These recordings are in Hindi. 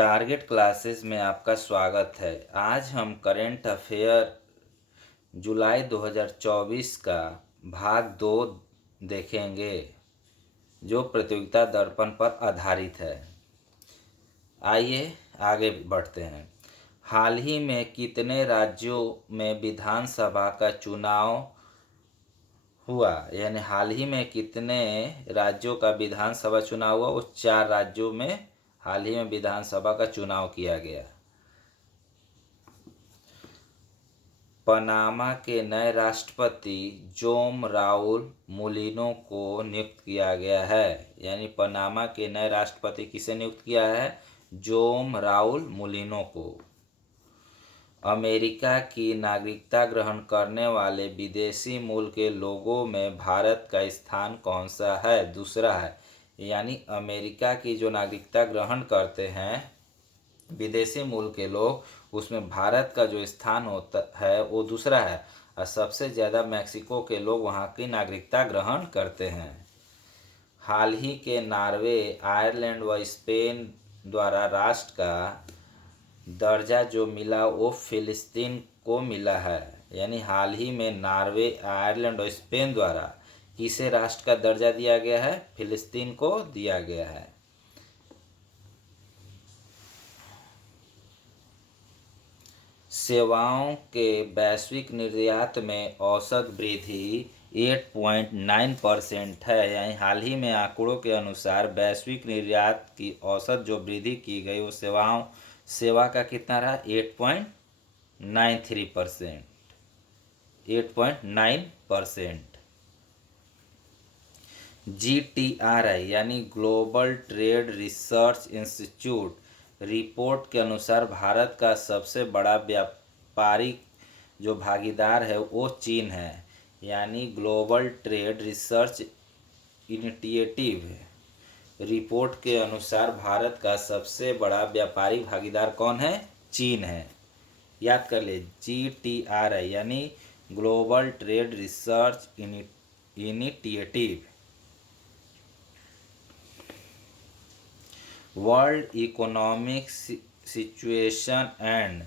टारगेट क्लासेस में आपका स्वागत है। आज हम करेंट अफेयर जुलाई 2024 का भाग 2 देखेंगे, जो प्रतियोगिता दर्पण पर आधारित है। आइए आगे बढ़ते हैं। हाल ही में कितने राज्यों में विधानसभा का चुनाव हुआ? यानी हाल ही में कितने राज्यों का विधानसभा चुनाव हुआ? उस 4 राज्यों में हाल ही में विधानसभा का चुनाव किया गया। पनामा के नए राष्ट्रपति जोम राउल मुलिनो को नियुक्त किया गया है। यानी पनामा के नए राष्ट्रपति किसे नियुक्त किया है? जोम राउल मुलिनो को। अमेरिका की नागरिकता ग्रहण करने वाले विदेशी मूल के लोगों में भारत का स्थान कौन सा है? दूसरा है। यानी अमेरिका की जो नागरिकता ग्रहण करते हैं विदेशी मूल के लोग, उसमें भारत का जो स्थान होता है वो दूसरा है, और सबसे ज़्यादा मैक्सिको के लोग वहाँ की नागरिकता ग्रहण करते हैं। हाल ही के नॉर्वे, आयरलैंड व स्पेन द्वारा राष्ट्र का दर्जा जो मिला वो फिलिस्तीन को मिला है। यानी हाल ही में नॉर्वे, आयरलैंड और स्पेन द्वारा किसे राष्ट्र का दर्जा दिया गया है? फिलिस्तीन को दिया गया है। सेवाओं के वैश्विक निर्यात में औसत वृद्धि 8.9% है। यानी हाल ही में आंकड़ों के अनुसार वैश्विक निर्यात की औसत जो वृद्धि की गई वो सेवा का कितना रहा? 8.93%। 8.9%। GTRI यानी global trade research institute report के अनुसार भारत का सबसे बड़ा व्यापारिक जो भागीदार है वो चीन है। यानी global trade research initiative report के अनुसार भारत का सबसे बड़ा व्यापारिक भागीदार कौन है? चीन है। याद कर ले, GTRI यानी global trade research initiative. World economic situation and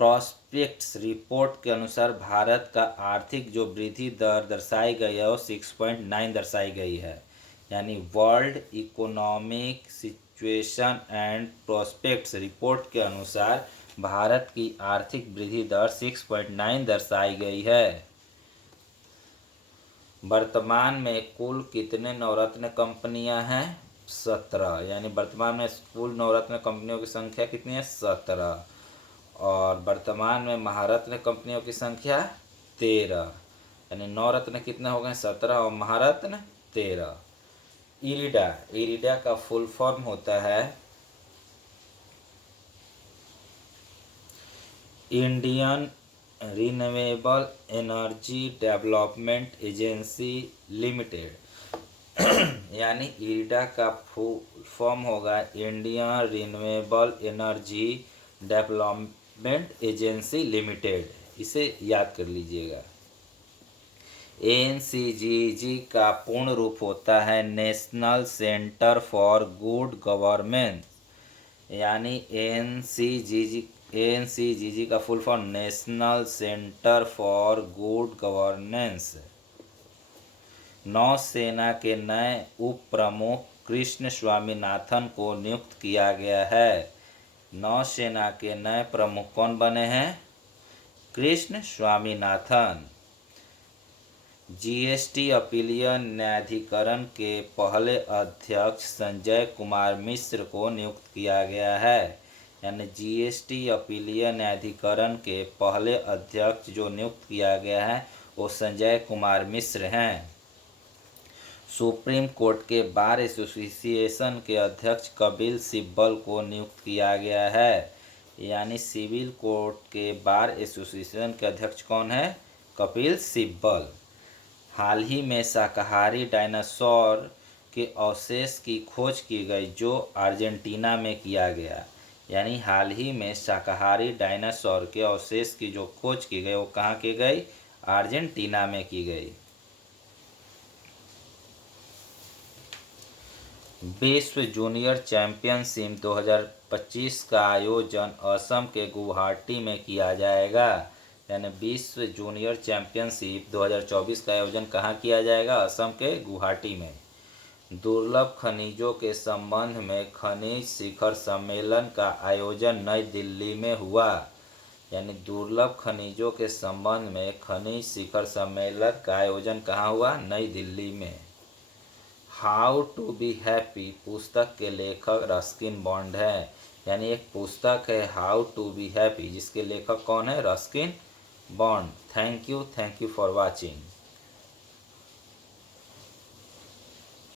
prospects report के अनुसार भारत का आर्थिक जो वृद्धि दर दर्शाई गई है वो 6.9 दर्शाई गई है। यानी world economic situation and prospects report के अनुसार भारत की आर्थिक वृद्धि दर 6.9 दर्शाई गई है। वर्तमान में कुल कितने नवरत्न कंपनियां हैं? 17। यानी वर्तमान में कुल नवरत्न कंपनियों की संख्या कितनी है? 17। और वर्तमान में महारत्न कंपनियों की संख्या 13। यानी नवरत्न कितने हो गए? 17 और महारत्न 13। इरिडा का फुल फॉर्म होता है Indian renewable energy development agency limited. यानी इरिडा का फुल फॉर्म होगा Indian renewable energy development agency limited. इसे याद कर लीजिएगा। NCGG का पूर्ण रूप होता है national centre for good governance. यानी NCGG का full form national centre for good governance. नौसेना के नए उप प्रमुख कृष्ण स्वामीनाथन को नियुक्त किया गया है। नौसेना के नए प्रमुख कौन बने हैं? कृष्ण स्वामीनाथन। GST अपीलीय न्यायाधिकरण के पहले अध्यक्ष संजय कुमार मिश्र को नियुक्त किया गया है। यानी GST अपीलीय न्यायाधिकरण के पहले अध्यक्ष जो नियुक्त किया गया है वो संजय कुमार मिश्र हैं। सुप्रीम कोर्ट के बार एसोसिएशन के अध्यक्ष कपिल सिब्बल को नियुक्त किया गया है। यानी सिविल कोर्ट के बार एसोसिएशन के अध्यक्ष कौन है? कपिल सिब्बल। हाल ही में शाकाहारी डायनासोर के अवशेष की खोज की गई जो अर्जेंटीना में किया गया। यानी हाल ही में शाकाहारी डायनासोर के अवशेष की जो खोज की गई वो कहाँ की गई? अर्जेंटीना में की गई। विश्व जूनियर चैंपियनशिप 2025 का आयोजन असम के गुवाहाटी में किया जाएगा। यानी विश्व जूनियर चैंपियनशिप 2024 का आयोजन कहाँ किया जाएगा? असम के गुवाहाटी में। दुर्लभ खनिजों के संबंध में खनिज शिखर सम्मेलन का आयोजन नई दिल्ली में हुआ। यानी दुर्लभ खनिजों के संबंध में खनिज शिखर सम्मेलन का आयोजन कहाँ हुआ? नई दिल्ली में। हाउ टू बी हैप्पी पुस्तक के लेखक रस्किन बॉन्ड है। यानी एक पुस्तक है हाउ टू बी हैप्पी, जिसके लेखक कौन है? Ruskin bond. Thank you for watching.